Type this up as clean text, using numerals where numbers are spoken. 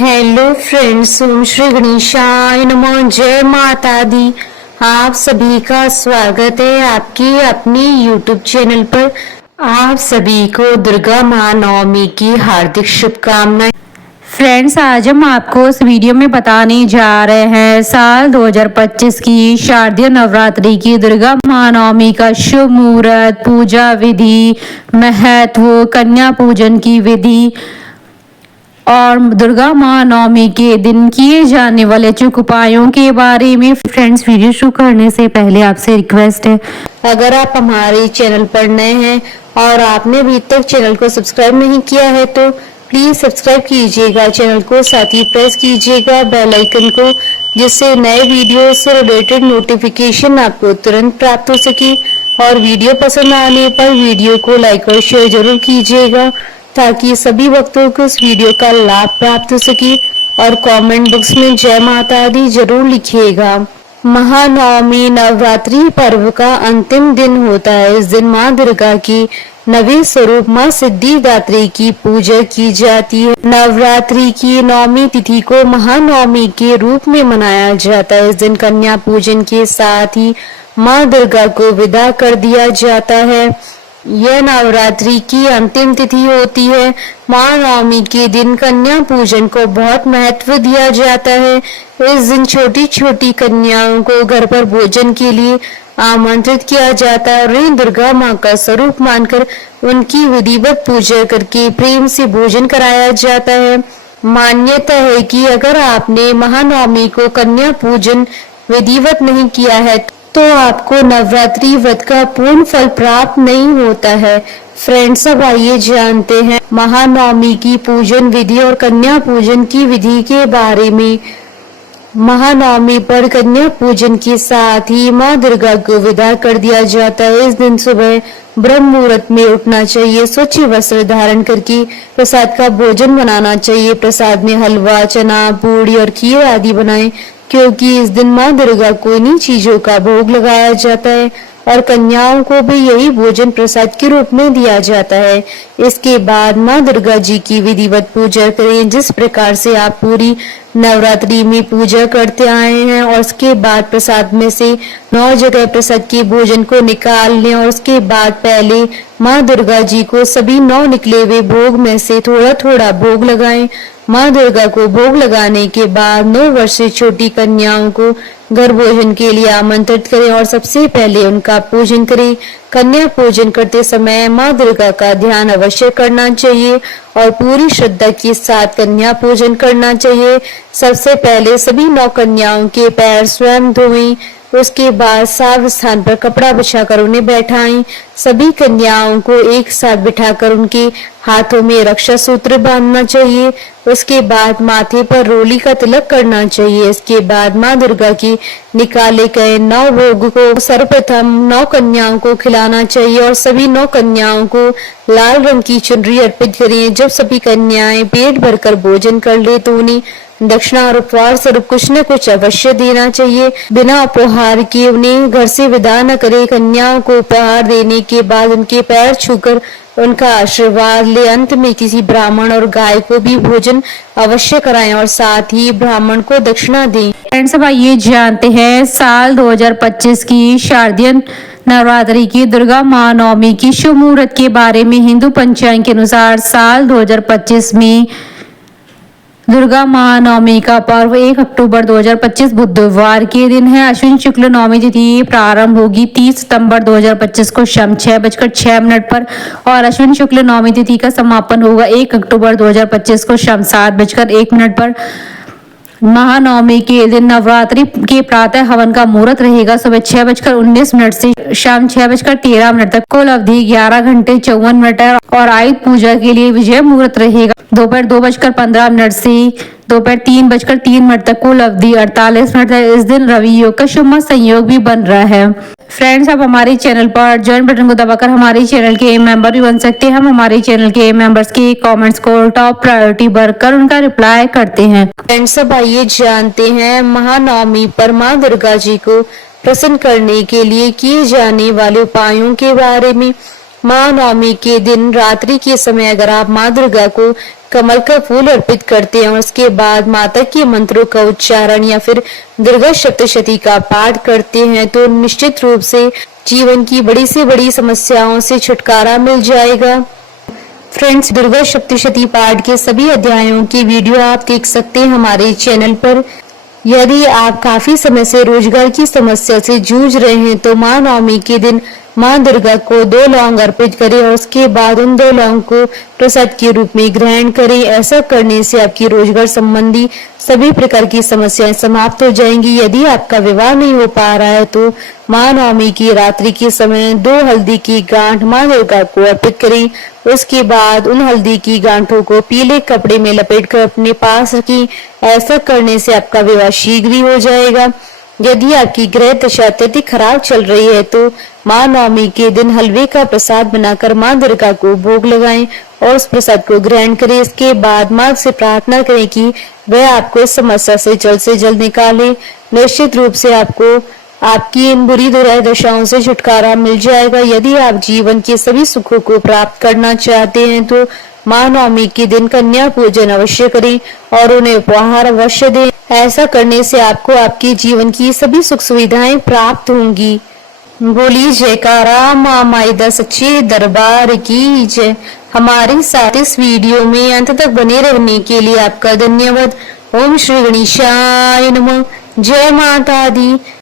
Hello friends, ओम श्री गणेशाय नमः। जय माता दी। आप सभी का स्वागत है आपके अपने यूट्यूब चैनल पर। आप सभी को दुर्गा माँ नवमी की हार्दिक शुभकामनाएं। फ्रेंड्स, आज हम आपको इस वीडियो में बताने जा रहे हैं साल 2025 की शारदीय नवरात्रि की दुर्गा माँ नवमी का शुभ मुहूर्त, पूजा विधि, महत्व, कन्या पूजन की विधि और दुर्गा माँ नवमी के दिन किए जाने वाले चुक उपायों के बारे में। फ्रेंड्स, वीडियो शुरू करने से पहले आपसे रिक्वेस्ट है, अगर आप हमारे चैनल पर नए हैं और आपने अभी तक चैनल को सब्सक्राइब नहीं किया है तो प्लीज सब्सक्राइब कीजिएगा चैनल को, साथ ही प्रेस कीजिएगा बेल आइकन को, जिससे नए वीडियो से रिलेटेड नोटिफिकेशन आपको तुरंत प्राप्त हो सके। और वीडियो पसंद आने पर वीडियो को लाइक और शेयर जरूर कीजिएगा ताकि सभी भक्तों को इस वीडियो का लाभ प्राप्त हो सके। और कमेंट बॉक्स में जय माता दी जरूर लिखिएगा। महानवमी नवरात्रि पर्व का अंतिम दिन होता है। इस दिन माँ दुर्गा की नवे स्वरूप माँ सिद्धिदात्री की पूजा की जाती है। नवरात्रि की नवमी तिथि को महानवमी के रूप में मनाया जाता है। इस दिन कन्या पूजन के साथ ही माँ दुर्गा को विदा कर दिया जाता है। यह नवरात्रि की अंतिम तिथि होती है। माँ नवमी के दिन कन्या पूजन को बहुत महत्व दिया जाता है। इस दिन छोटी छोटी कन्याओं को घर पर भोजन के लिए आमंत्रित किया जाता है और उन्हें दुर्गा माँ का स्वरूप मानकर उनकी विधिवत पूजा करके प्रेम से भोजन कराया जाता है। मान्यता है कि अगर आपने महानवमी को कन्या पूजन विधिवत नहीं किया है तो आपको नवरात्रि व्रत का पूर्ण फल प्राप्त नहीं होता है। फ्रेंड्स, अब आइए जानते हैं महानवमी की पूजन विधि और कन्या पूजन की विधि के बारे में। महानवमी पर कन्या पूजन के साथ ही माँ दुर्गा को विदा कर दिया जाता है। इस दिन सुबह ब्रह्म मुहूर्त में उठना चाहिए, स्वच्छ वस्त्र धारण करके प्रसाद का भोजन बनाना चाहिए। प्रसाद में हलवा, चना, पूड़ी और खीर आदि बनाएं, क्योंकि इस दिन माँ दुर्गा को इन्हीं चीजों का भोग लगाया जाता है और कन्याओं को भी यही भोजन प्रसाद के रूप में दिया जाता है। इसके बाद माँ दुर्गा जी की विधिवत पूजा करें, जिस प्रकार से आप पूरी नवरात्रि में पूजा करते आए हैं। और उसके बाद प्रसाद में से 9 जगह प्रसाद के भोजन को निकाल लें और उसके बाद पहले माँ दुर्गा जी को सभी 9 निकले हुए भोग में से थोड़ा थोड़ा भोग लगाएं। माँ दुर्गा को भोग लगाने के बाद 9 वर्ष से छोटी कन्याओं को घर भोजन के लिए आमंत्रित करें और सबसे पहले उनका पूजन करें। कन्या पूजन करते समय माँ दुर्गा का ध्यान अवश्य करना चाहिए और पूरी श्रद्धा के साथ कन्या पूजन करना चाहिए। सबसे पहले सभी 9 कन्याओं के पैर स्वयं धोएं, उसके बाद साफ स्थान पर कपड़ा बिछाकर उन्हें बैठाएं। सभी कन्याओं को एक साथ बिठाकर उनके हाथों में रक्षा सूत्र बांधना चाहिए। उसके बाद माथे पर रोली का तिलक करना चाहिए। इसके बाद माँ दुर्गा की निकाले गए 9 भोग को सर्वप्रथम 9 कन्याओं को खिलाना चाहिए और सभी 9 कन्याओं को लाल रंग की चुनरी अर्पित करें। जब सभी कन्याएं पेट भरकर भोजन कर ले तो उन्हें दक्षिणा और उपहार स्वरूप कुछ न कुछ अवश्य देना चाहिए। बिना उपहार के उन्हें घर से विदा न करे। कन्याओं को उपहार देने के बाद उनके पैर छूकर उनका आशीर्वाद ले। अंत में किसी ब्राह्मण और गाय को भी भोजन अवश्य कराएं और साथ ही ब्राह्मण को दक्षिणा दें। फ्रेंड्स, अब ये जानते हैं साल 2025 की शारदीय नवरात्रि की दुर्गा माँ नवमी की शुभ मुहूर्त के बारे में। हिंदू पंचांग के अनुसार साल 2025 में दुर्गा माँ नवमी का पर्व 1 अक्टूबर 2025 बुधवार के दिन है। अश्विन शुक्ल नवमी तिथि प्रारंभ होगी 30 सितंबर 2025 को शाम 6:06 पर और अश्विन शुक्ल नवमी तिथि का समापन होगा 1 अक्टूबर 2025 को शाम 7:01 पर। महानवमी के दिन नवरात्रि के प्रातः हवन का मुहूर्त रहेगा सुबह 6:19 से शाम 6:13 तक। कुल अवधि 11 घंटे 54 मिनट है और आयुध पूजा के लिए विजय मुहूर्त रहेगा दोपहर 2:15 से दोपहर 3:03 तक। कुल अवधि 48 मिनट है। इस दिन रवि योग का शुभ संयोग भी बन रहा है। फ्रेंड्स, आप हमारे चैनल पर ज्वाइन बटन को दबाकर हमारे चैनल के मेंबर भी बन सकते हैं। हम हमारे चैनल के मेंबर्स के कमेंट्स को टॉप प्रायोरिटी भरकर उनका रिप्लाई करते हैं। फ्रेंड्स, अब आइए जानते हैं महानवमी पर माँ दुर्गा जी को प्रसन्न करने के लिए किए जाने वाले उपायों के बारे में। महानवमी के दिन रात्रि के समय अगर आप माँ दुर्गा को कमल का फूल अर्पित करते हैं और उसके बाद माता के मंत्रों का उच्चारण या फिर दुर्गा सप्तशती का पाठ करते हैं तो निश्चित रूप से जीवन की बड़ी से बड़ी समस्याओं से छुटकारा मिल जाएगा। फ्रेंड्स, दुर्गा सप्तशती पाठ के सभी अध्यायों की वीडियो आप देख सकते हैं हमारे चैनल पर। यदि आप काफी समय से रोजगार की समस्या से जूझ रहे हैं तो माँ नवमी के दिन माँ दुर्गा को 2 लौंग अर्पित करें और उसके बाद उन 2 लौंग को प्रसाद के रूप में ग्रहण करें। ऐसा करने से आपकी रोजगार संबंधी सभी प्रकार की समस्याएं समाप्त हो जाएंगी। यदि आपका विवाह नहीं हो पा रहा है तो माँ नवमी की रात्रि के समय 2 हल्दी की गांठ माँ दुर्गा को अर्पित करें। उसके बाद उन हल्दी की गांठों को पीले कपड़े में लपेटकर अपने पास रखें। ऐसा करने से आपका विवाह शीघ्र ही हो जाएगा। यदि आपकी ग्रह दशा अत्यधिक खराब चल रही है तो माँ नवमी के दिन हलवे का प्रसाद बनाकर माँ दुर्गा को भोग लगाएं और उस प्रसाद को ग्रहण करें। इसके बाद माँ से प्रार्थना करें कि वह आपको इस समस्या से जल्द निकाले। निश्चित रूप से आपको आपकी इन बुरी दशाओं से छुटकारा मिल जाएगा। यदि आप जीवन के सभी सुखों को प्राप्त करना चाहते हैं तो माँ नवमी के दिन कन्या पूजन अवश्य करें और उन्हें उपहार अवश्य दें। ऐसा करने से आपको आपके जीवन की सभी सुख सुविधाएं प्राप्त होंगी। बोली जयकारा माँ माईदा सच्चे दरबार की जय। हमारे साथ इस वीडियो में अंत तक बने रहने के लिए आपका धन्यवाद। ओम श्री गणेशाय नमः। जय माता दी।